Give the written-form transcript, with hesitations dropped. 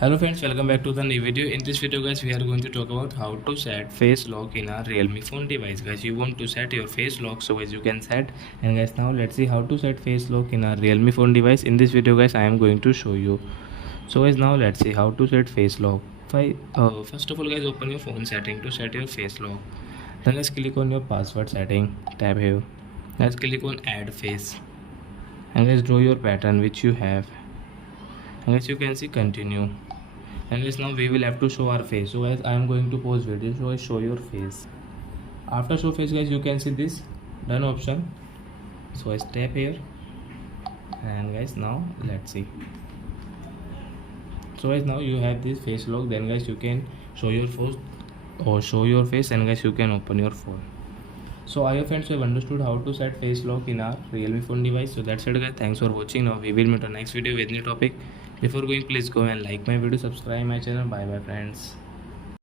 Hello friends, welcome back to the new video. In this video guys, we are going to talk about how to set face lock in our Realme phone device. Guys, you want to set your face lock, so as you can set. And guys, now let's see how to set face lock in our Realme phone device. In this video guys, I am going to show you. So guys, now let's see how to set face lock. First of all guys, open your phone setting to set your face lock. Then guys, click on your password setting, tab here. Guys, click on add face. And guys, draw your pattern which you have. And as you can see, continue. And guys, now we will have to show our face. So guys, I am going to pause video. So guys, show your face. After show face guys, you can see this done option. So I tap here, and guys, now let's see. So guys, now you have this face lock. Then guys, you can show your face or show your face, and guys, you can open your phone. So I hope friends you have understood how to set face lock in our Realme phone device. So that's it guys, thanks for watching. Now we will meet on next video with new topic. Before going, please go and like my video, subscribe my channel. Bye bye friends.